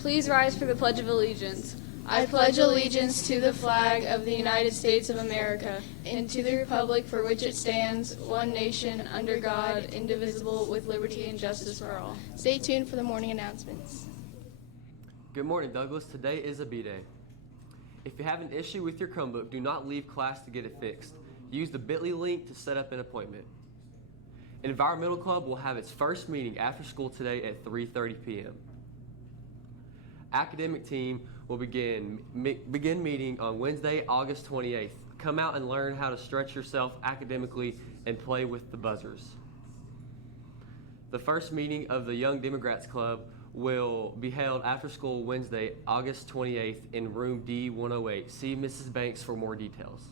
Please rise for the Pledge of Allegiance. I pledge allegiance to the flag of the United States of America and to the republic for which it stands, one nation, under God, indivisible, with liberty and justice for all. Stay tuned for the morning announcements. Good morning, Douglas. Today is a B-Day. If you have an issue with your Chromebook, do not leave class to get it fixed. Use the bit.ly link to set up an appointment. Environmental Club will have its first meeting after school today at 3:30 p.m. Academic team will begin meeting on Wednesday, August 28th. Come out and learn how to stretch yourself academically and play with the buzzers. The first meeting of the Young Democrats Club will be held after school Wednesday, August 28th in room D108. See Mrs. Banks for more details.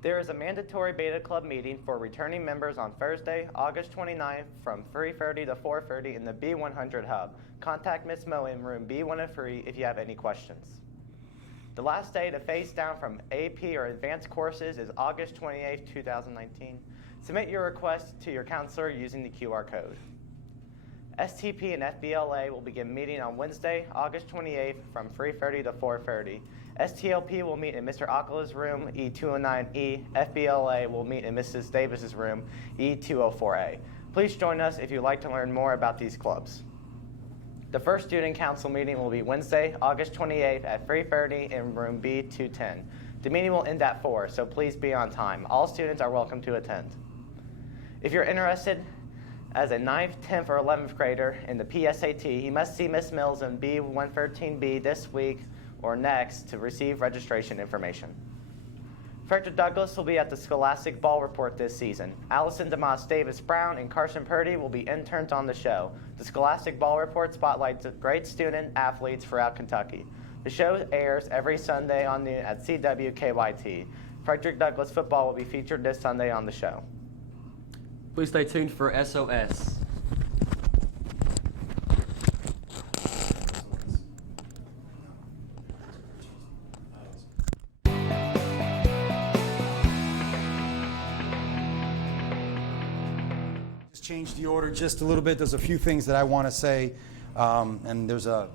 There is a mandatory Beta Club meeting for returning members on Thursday, August 29th from 3:30 to 4:30 in the B100 Hub. Contact Ms. Moe in room B103 if you have any questions. The last day to face down from AP or advanced courses is August 28th, 2019. Submit your request to your counselor using the QR code. STP and FBLA will begin meeting on Wednesday, August 28th from 3:30 to 4:30. STLP will meet in Mr. Akala's room, E209E. FBLA will meet in Mrs. Davis's room, E204A. Please join us if you'd like to learn more about these clubs. The first student council meeting will be Wednesday, August 28th at 3:30 in room B210. The meeting will end at 4, so please be on time. All students are welcome to attend. If you're interested as a 9th, 10th, or 11th grader in the PSAT, you must see Ms. Mills in B113B this week or next to receive registration information. Frederick Douglass will be at the Scholastic Ball Report this season. Allison DeMoss Davis Brown and Carson Purdy will be interns on the show. The Scholastic Ball Report spotlights great student athletes throughout Kentucky. The show airs every Sunday on noon at CWKYT. Frederick Douglass football will be featured this Sunday on the show. Please stay tuned for SOS. Change the order just a little bit. There's a few things that I want to say, and there's a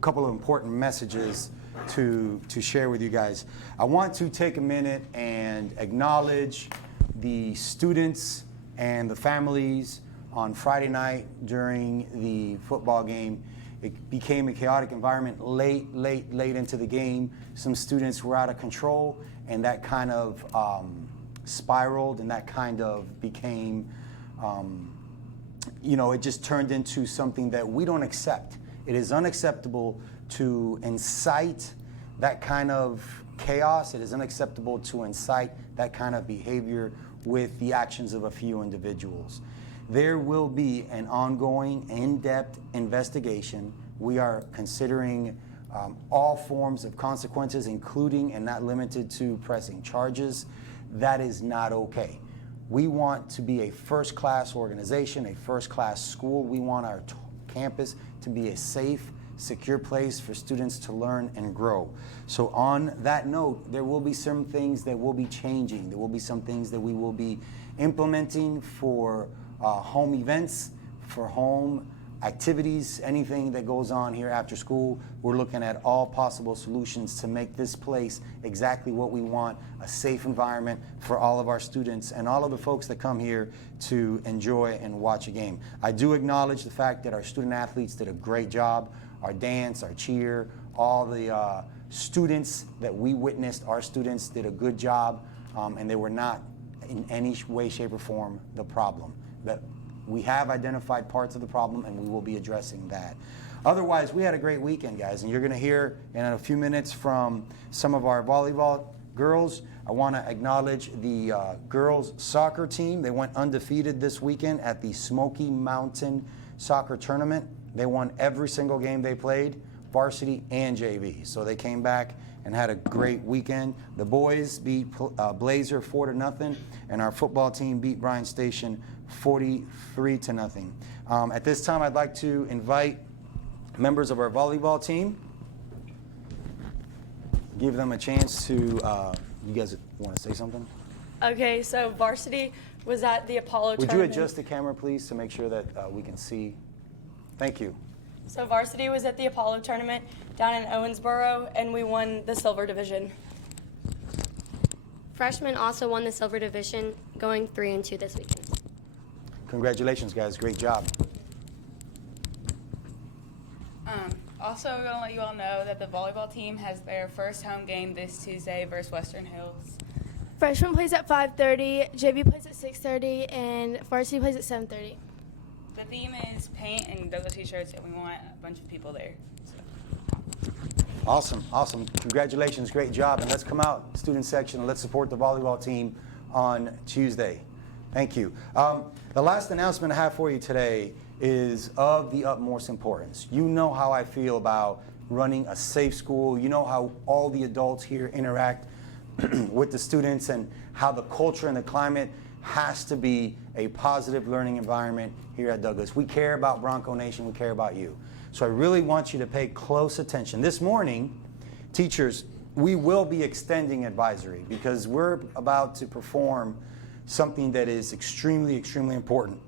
couple of important messages to share with you guys. I want to take a minute and acknowledge the students and the families on Friday night during the football game. It became a chaotic environment late into the game. Some students were out of control, and that kind of spiraled, and that kind of became it just turned into something that we don't accept It is unacceptable to incite that kind of chaos. It is unacceptable to incite that kind of behavior with the actions of a few individuals. There will be an ongoing, in-depth investigation. We are considering all forms of consequences, including and not limited to pressing charges. That is not okay. We want to be a first-class organization, a first-class school. We want our campus to be a safe, secure place for students to learn and grow. So on that note, there will be some things that will be changing. There will be some things that we will be implementing for home events, for home activities, anything that goes on here after school. We're looking at all possible solutions to make this place exactly what we want, a safe environment for all of our students and all of the folks that come here to enjoy and watch a game. I do acknowledge the fact that our student athletes did a great job. Our dance, our cheer, all the students that we witnessed, our students did a good job, and they were not in any way, shape, or form the problem. That we have identified parts of the problem, and we will be addressing that. Otherwise, we had a great weekend, guys, and you're going to hear in a few minutes from some of our volleyball girls. I want to acknowledge the girls soccer team. They went undefeated this weekend at the Smoky Mountain Soccer Tournament. They won every single game they played, varsity and JV. So they came back and had a great weekend. The boys beat Blazer 4-0, and our football team beat Bryan Station 43-0. At this time, I'd like to invite members of our volleyball team. Give them a chance to, you guys want to say something? Okay, so varsity was at the Apollo Would tournament. you adjust the camera, please, to make sure that we can see? Thank you. So varsity was at the Apollo tournament down in Owensboro, and we won the silver division. Freshmen also won the silver division, going 3-2 this weekend. Congratulations, guys. Great job. Also, we're going to let you all know that the volleyball team has their first home game this Tuesday versus Western Hills. Freshman plays at 5:30, JV plays at 6:30, and varsity plays at 7:30. The theme is paint and Douglas t-shirts, and we want a bunch of people there. So. Awesome. Congratulations. Great job. And let's come out, student section, and let's support the volleyball team on Tuesday. Thank you. The last announcement I have for you today is of the utmost importance. You know how I feel about running a safe school. You know how all the adults here interact with the students and how the culture and the climate has to be a positive learning environment here at Douglas. We care about Bronco Nation. We care about you. So I really want you to pay close attention. This morning, teachers, we will be extending advisory because we're about to perform something that is extremely, extremely important.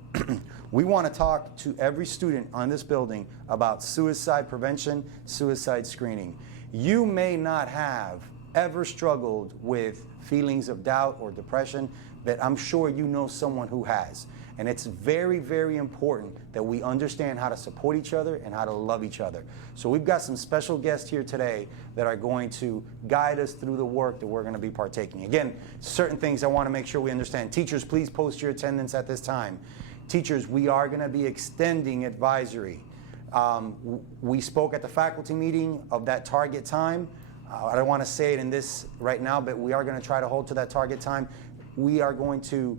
We want to talk to every student on this building about suicide prevention, suicide screening. You may not have ever struggled with feelings of doubt or depression, but I'm sure you know someone who has. And it's very, very important that we understand how to support each other and how to love each other. So we've got some special guests here today that are going to guide us through the work that we're going to be partaking. Again, certain things I want to make sure we understand. Teachers, please post your attendance at this time. Teachers, we are going to be extending advisory. We spoke at the faculty meeting of that target time. I don't want to say it in this right now, but we are going to try to hold to that target time. We are going to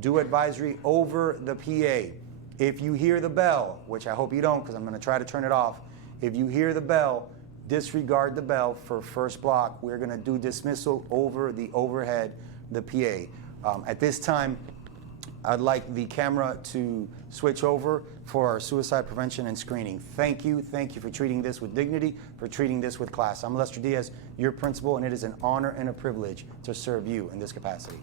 do advisory over the PA. If you hear the bell, which I hope you don't because I'm going to try to turn it off. If you hear the bell, disregard the bell for first block. We're going to do dismissal over the overhead, the PA. At this time, I'd like the camera to switch over for our suicide prevention and screening. Thank you for treating this with dignity, for treating this with class. I'm Lester Diaz, your principal, and it is an honor and a privilege to serve you in this capacity.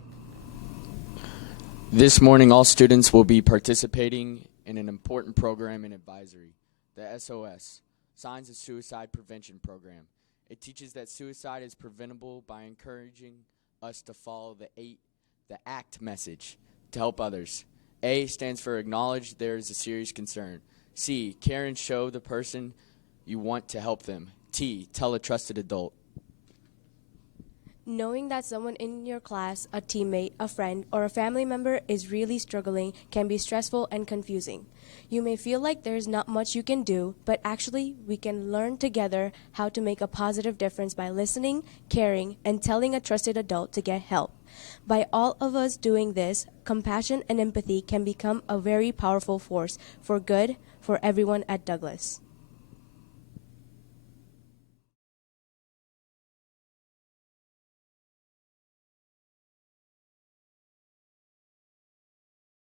This morning, all students will be participating in an important program in advisory, the SOS, Signs of Suicide Prevention Program. It teaches that suicide is preventable by encouraging us to follow the ACT message to help others. A stands for acknowledge there is a serious concern. C, care and show the person you want to help them. T, tell a trusted adult. Knowing that someone in your class, a teammate, a friend, or a family member is really struggling can be stressful and confusing. You may feel like there is not much you can do, but actually, we can learn together how to make a positive difference by listening, caring, and telling a trusted adult to get help. By all of us doing this, compassion and empathy can become a very powerful force for good for everyone at Douglas.